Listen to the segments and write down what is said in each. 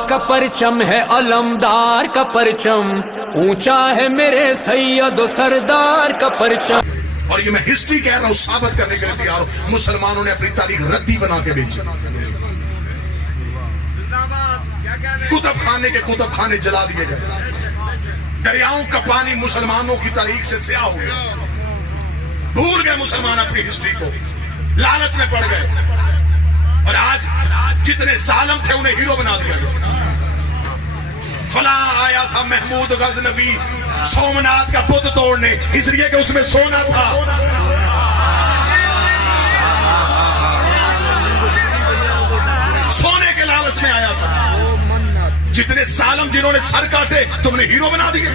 عباس کا پرچم ہے علمدار کا پرچم، اونچا ہے میرے سید و سردار کا پرچم. اور یہ میں ہسٹری کہہ رہا ہوں، ثابت کرنے کے لیے تیار ہوں. مسلمانوں نے اپنی تاریخ ردی بنا کے بیچی. کتب خانے جلا دیے گئے. دریاؤں کا پانی مسلمانوں کی تاریخ سے سیاہ ہو گیا. بھول گئے مسلمان اپنی ہسٹری کو، لالچ میں پڑ گئے. اور آج جتنے ظالم تھے انہیں ہیرو بنا دیا گیا. فلاں آیا تھا محمود غزنوی سومناتھ کا بت توڑنے، اس لیے کہ اس میں سونا تھا. سونے کے لالچ میں آیا تھا. جتنے ظالم جنہوں نے سر کاٹے تم نے ہیرو بنا دیے.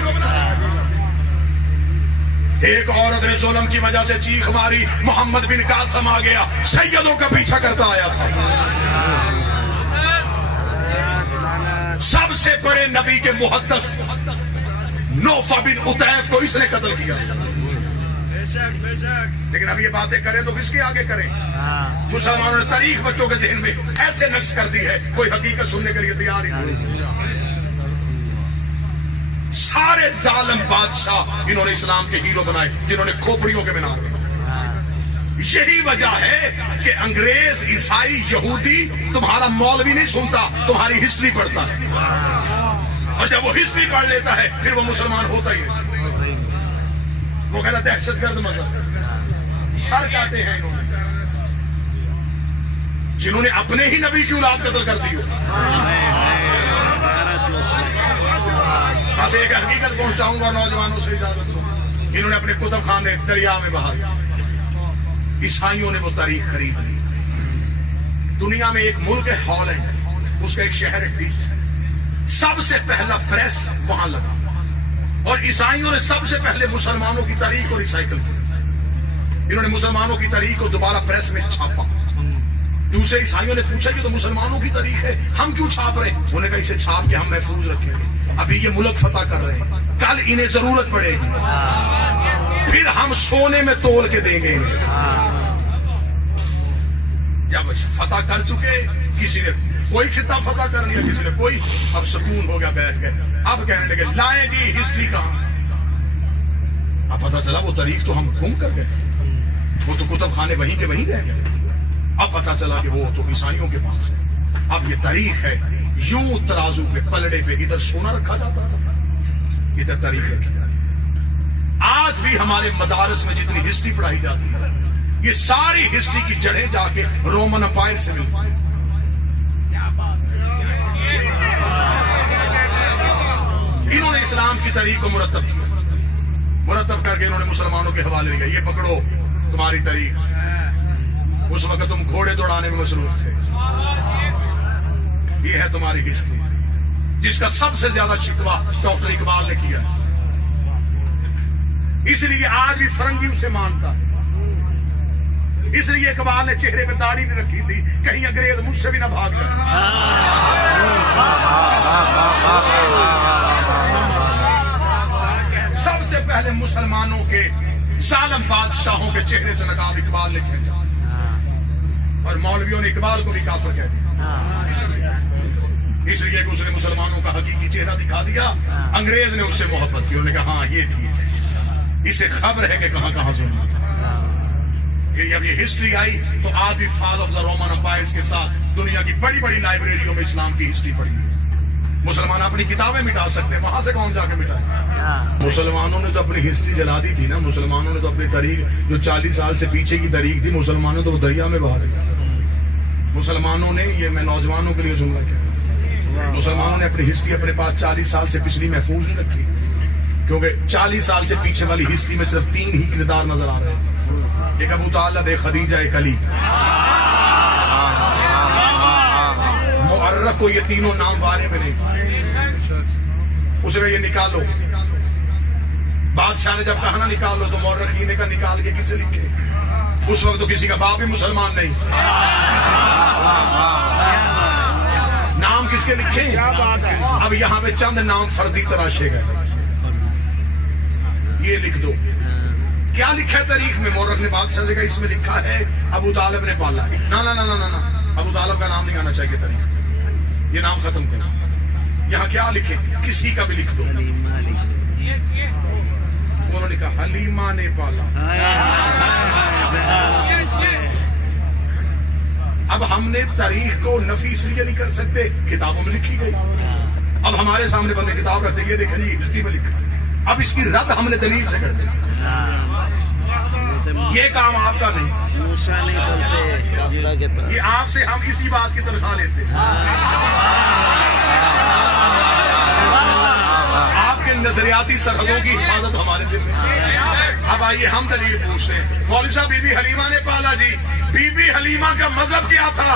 ایک عورت نے ظلم کی وجہ سے چیخ ماری، محمد بن قاسم آ گیا، سیدوں کا پیچھا کرتا آیا تھا. سب سے بڑے نبی کے محدث نوفع بن عطیف کو اس نے قتل کیا. لیکن اب یہ باتیں کریں تو کس کے آگے کریں؟ مسلمانوں نے تاریخ بچوں کے ذہن میں ایسے نقش کر دی ہے، کوئی حقیقت سننے کے لیے تیار ہی نہیں. سارے ظالم بادشاہ انہوں نے اسلام کے ہیرو بنائے، جنہوں نے کھوپڑیوں کے مینار بنائے. یہی وجہ ہے کہ انگریز، عیسائی، یہودی تمہارا مولوی نہیں سنتا، تمہاری ہسٹری پڑھتا ہے. اور جب وہ ہسٹری پڑھ لیتا ہے پھر وہ مسلمان ہوتا ہی نہیں. وہ کہتا دہشت گرد مذہب. سر کاٹے ہیں انہوں نے، جنہوں نے اپنے ہی نبی کی اولاد قتل کر دی. بس ایک حقیقت پہنچاؤں گا نوجوانوں سے، اجازت دو. انہوں نے اپنے کتب خانے دریا میں بہا دیا. عیسائیوں نے وہ تاریخ خرید لی. دنیا میں ایک ملک ہے ہالینڈ، اس کا ایک شہر ہے ڈیز. سب سے پہلا پریس وہاں لگا، اور عیسائیوں نے سب سے پہلے مسلمانوں کی تاریخ کو ریسائیکل کیا. انہوں نے مسلمانوں کی تاریخ کو دوبارہ پریس میں چھاپا. دوسرے عیسائیوں نے پوچھا یہ تو مسلمانوں کی تاریخ ہے، ہم کیوں چھاپ رہے ہیں؟ انہوں نے کہا اسے چھاپ کے ہم محفوظ رکھیں گے. ابھی یہ ملک فتح کر رہے ہیں، کل انہیں ضرورت پڑے گی، پھر ہم سونے میں تول کے دیں گے. جب فتح کر چکے، کسی نے کوئی خطہ فتح کر لیا، کسی نے کوئی، اب سکون ہو گیا، بیٹھ گئے. اب کہنے لگے لائیں جی ہسٹری کہاں. اب پتہ چلا وہ تاریخ تو ہم گم کر گئے، وہ تو کتب خانے وہیں کے وہیں رہ گئے. اب پتہ چلا کہ وہ تو عیسائیوں کے پاس ہے. اب یہ تاریخ ہے، یوں ترازو پہ پلڑے پہ ادھر سونا رکھا جاتا تھا، ادھر تاریخ رکھی جاتی تھی. آج بھی ہمارے مدارس میں جتنی ہسٹری پڑھائی جاتی ہے، یہ ساری ہسٹری کی جڑیں جا کے رومن امپائر سے ملتی ہیں. انہوں نے اسلام کی تاریخ کو مرتب کیا، مرتب کر کے انہوں نے مسلمانوں کے حوالے لیا. یہ پکڑو تمہاری تاریخ. اس وقت تم گھوڑے دوڑانے میں مصروف تھے، یہ ہے تمہاری ہسٹری، جس کا سب سے زیادہ شکوہ ڈاکٹر اقبال نے کیا. اس لیے آج بھی فرنگی اسے مانتا. اس لیے اقبال نے چہرے پہ داڑھی نہیں رکھی تھی، کہیں انگریز مجھ سے بھی نہ بھاگ جائے. سب سے پہلے مسلمانوں کے ظالم بادشاہوں کے چہرے سے نقاب اقبال نے کھینچا، اور مولویوں نے اقبال کو بھی کافر کہہ دیا، اس لیے کہ اس نے مسلمانوں کا حقیقی چہرہ دکھا دیا. انگریز نے اس سے محبت کی، انہوں نے کہا ہاں یہ ٹھیک ہے، اسے خبر ہے کہ کہاں کہاں ظلم تھا. جب یہ ہسٹری آئی تو آج بھی فال آف دا رومن امپائرز کے ساتھ دنیا کی بڑی بڑی لائبریریوں میں اسلام کی ہسٹری پڑھی ہے. مسلمان اپنی کتابیں مٹا سکتے ہیں، وہاں سے کون جا کے مٹائے؟ مسلمانوں نے تو اپنی ہسٹری جلا دی تھی نا. مسلمانوں نے تو اپنی تاریخ جو 40 سال سے پیچھے کی تاریخ تھی، مسلمانوں تو وہ دریا میں بہا دی. مسلمانوں نے، یہ میں نوجوانوں کے لیے جملہ کیا، مسلمانوں نے اپنی ہسٹری اپنے پاس 40 سال سے پچھلی محفوظ نہیں رکھی، کیونکہ 40 سال سے پیچھے والی ہسٹری میں صرف 3 ہی کردار نظر آ رہے ہیں. ایک ابو طالب، ایک خدیجہ، ایک علی. مؤرخ کو یہ تینوں نام بارے میں نہیں تھے. اسے کہا یہ نکالو. بادشاہ نے جب کہا نا نکالو تو مورخین نے کہا نکال کے کسے لکھے؟ اس وقت تو کسی کا باپ بھی مسلمان نہیں. نام کس کے لکھے؟ اب یہاں پہ چند نام فرضی تراشے گئے. یہ لکھ دو. کیا لکھا ہے تاریخ میں؟ مورخ نے بادشاہ نے کہا اس میں لکھا ہے ابو طالب نے پالا. نا ابو طالب کا نام نہیں آنا چاہیے تاریخ. یہ نام ختم کرنا. یہاں کیا لکھے؟ کسی کا بھی لکھ دو. انہوں نے کہا حلیمہ نے پالا. اب ہم نے تاریخ کو نفی اس لیے نہیں کر سکتے، کتابوں میں لکھی گئی. اب ہمارے سامنے بندے کتاب رکھتے یہ دیکھیں جی ہسٹری میں لکھا. اب اس کی رد ہم نے دلیل سے کر دی. یہ کام آپ کا نہیں. یہ آپ سے ہم اسی بات کی تنخواہ لیتے ہیں. آپ کے نظریاتی سرحدوں کی حفاظت ہمارے ذمہ ہے. اب آئیے ہم دلیل پوچھتے ہیں. مولوی صاحب بی بی حلیمہ نے پالا جی. بی بی حلیمہ کا مذہب کیا تھا؟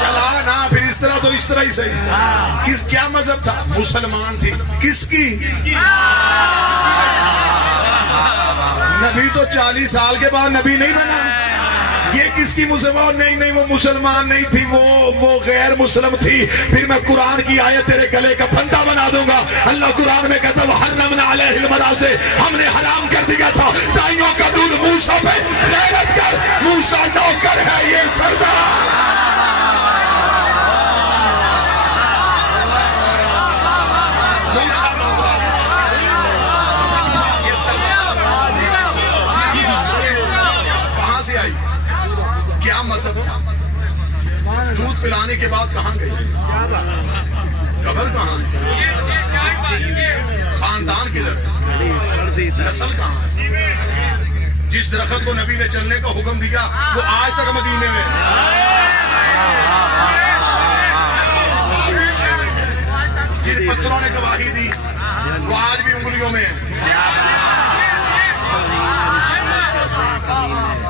چلا نا پھر اس طرح تو اس طرح ہی صحیح. کیا مذہب تھا؟ مسلمان تھی. کس کی؟ نبی تو 40 سال کے بعد نبی نہیں بنا. یہ کس کی مسلمان؟ نہیں وہ مسلمان نہیں تھی، وہ غیر مسلم تھی. پھر میں قرآن کی آیت تیرے گلے کا پھندا بنا دوں گا. اللہ قرآن میں کہتا وحرمنا علیہ المناصع، ہم نے حرام کر دیا تھا دائیوں کا دودھ. موسیٰ پہ غیرت کر، موسیٰ نوکر ہے یہ سردار. کیا مذہب تھا؟ دودھ پلانے کے بعد کہاں گئی؟ قبر کہاں ہے؟ خاندان کدھر؟ نسل کہاں ہے؟ جس درخت کو نبی نے چلنے کا حکم دیا وہ آج تک مدینے میں. جن پتھروں نے گواہی دی وہ آج بھی انگلیوں میں ہے.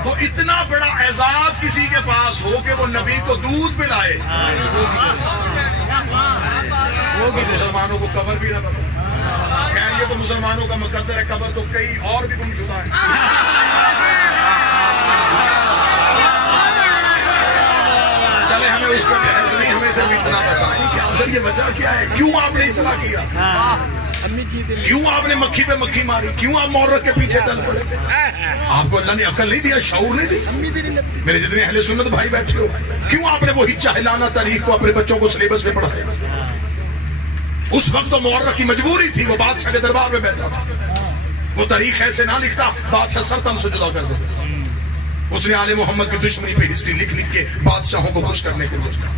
تو اتنا بڑا اعزاز کسی کے پاس ہو کہ وہ نبی کو دودھ پلائے. مسلمانوں کو قبر بھی نہ پتا. خیر یہ تو مسلمانوں کا مقدر ہے، قبر تو کئی اور بھی گم شدہ ہے. چلے ہمیں اس پر بحث نہیں، ہمیں صرف اتنا بتائیں کہ آخر یہ وجہ کیا ہے؟ کیوں آپ نے اس طرح کیا؟ کیوں آپ نے مکھی پہ مکھی ماری؟ کیوں آپ مورخ کے پیچھے چل پڑے؟ آپ کو اللہ نے عقل نہیں دیا، شعور نہیں دی؟ میرے جتنے اہل سنت بھائی بیٹھے ہو، کیوں آپ نے وہی جاہلانہ تاریخ کو اپنے بچوں کو سلیبس میں پڑھایا؟ اس وقت تو مورخ کی مجبوری تھی، وہ بادشاہ کے دربار میں بیٹھا تھا. وہ تاریخ ایسے نہ لکھتا بادشاہ سر تم سے جدا کر دیتا. اس نے آل محمد کی دشمنی پہ ہسٹری لکھ کے بادشاہوں کو خوش کرنے کے لیے.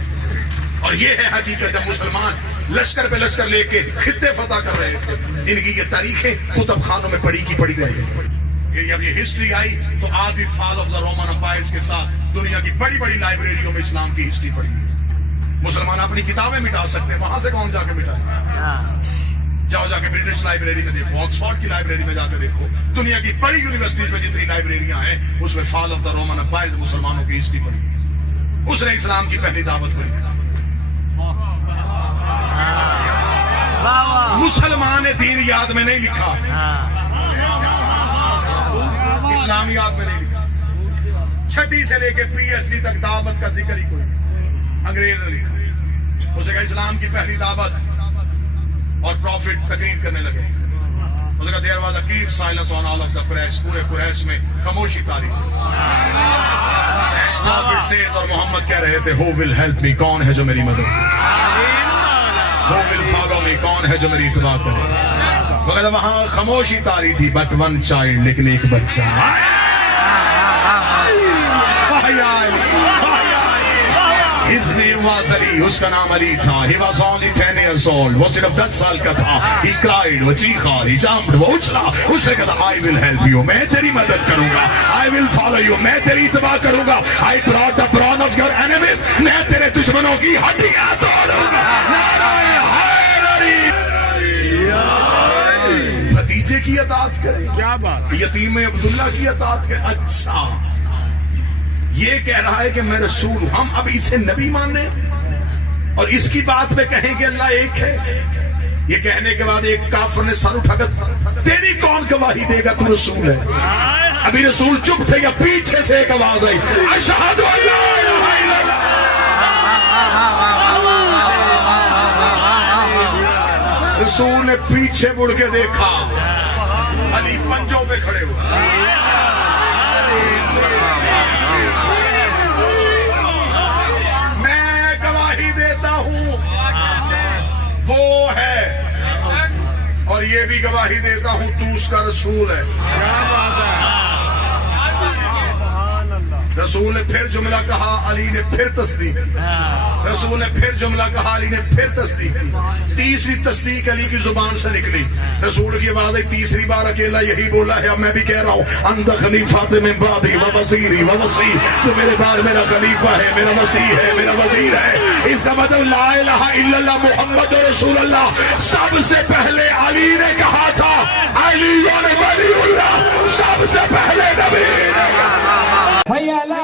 اور یہ ہے حقیقت. جب مسلمان لشکر پہ لشکر لے کے خطے فتح کر رہے تھے، ان کی یہ تاریخیں کتب خانوں میں پڑھی کی پڑھی رہی. جب یہ ہسٹری آئی تو آج بھی فال آف دا رومن امپائرز کے ساتھ دنیا کی بڑی بڑی لائبریریوں میں اسلام کی ہسٹری پڑھی. مسلمان اپنی کتابیں مٹا سکتے ہیں، وہاں سے کون جا کے مٹائے؟ جاؤ جا کے برٹش لائبریری میں دیکھو، آکسفورڈ کی لائبریری میں جا کے دیکھو. دنیا کی بڑی یونیورسٹیز میں جتنی لائبریریاں ہیں اس میں فال آف دا رومن امپائرز مسلمانوں کی ہسٹری پڑھی. اس نے اسلام کی پہلی دعوت پڑھی. مسلمان دین یاد میں نہیں لکھا، اسلامیات میں نہیں لکھا. چھٹی سے لے کے پی ایچ ڈی تک دعوت کا ذکر ہی کوئی انگریز نے لکھا. اسے کہا اسلام کی پہلی دعوت اور پروفٹ تقریر کرنے لگے. اسے کہا there was a keep silence on all of the Quraish. پورے قریش میں خاموشی تاری تھی. پروفٹ سیز اور محمد کہہ رہے تھے ہو ول ہیلپ می، کون ہے جو میری مدد کرے؟ ہو ول فالو می، کون ہے جو میری اتباع کرے؟ وہ کہتا وہاں خاموشی تاری تھی. بٹ ون چائلڈ، لیکن ایک بچہ. His name was Ali. اس کا نام علی تھا. He was only 10 years old. وہ صرف 10 سال کا تھا. He cried. وہ چیخا. He jumped. وہ اچھلا. اس نے کہا I will help you. میں تیری مدد کروں گا. I will follow you. میں تیری اتباع کروں گا. I brought the brawn of your enemies. میں تیرے دشمنوں کی ہڈیاں توڑوں گا. نعرہ حیدری. بھتیجے کی اطاعت کرے. کیا بات. یتیم عبداللہ کی اطاعت کرے. اچھا یہ کہہ رہا ہے کہ میں رسول ہوں. ہم اب اسے نبی ماننے اور اس کی بات پہ کہیں کہ اللہ ایک ہے. یہ کہنے کے بعد ایک کافر نے سر اٹھا کر تیری کون گواہی دے گا تو رسول ہے. ابھی رسول چپ تھے یا پیچھے سے ایک آواز آئی اشہد ان لا الہ الا اللہ. رسول نے پیچھے مڑ کے دیکھا. علی پنجوں پہ کھڑے ہوئے. بھی گواہی دیتا ہوں تو اس کا رسول ہے. رسول نے پھر جملہ کہا, علی نے پھر تصدیق کی. رسول نے پھر جملہ کہا, علی نے پھر تصدیق کی. تیسری تصدیق علی کی زبان سے نکلی. رسول کی آواز آئی تیسری بار, اکیلا یہی بولا ہے. اب میں بھی کہہ رہا ہوں, انت خلیفۃ من بعدی و وزیری و وصی, تو میرے بعد میرا خلیفہ ہے, میرا وصی ہے, میرا وزیر ہے. اس کا مطلب لا الہ الا اللہ محمد رسول اللہ سب سے پہلے علی نے کہا تھا. علی ولی اللہ سب سے پہلے نبی نے کہا. حی علی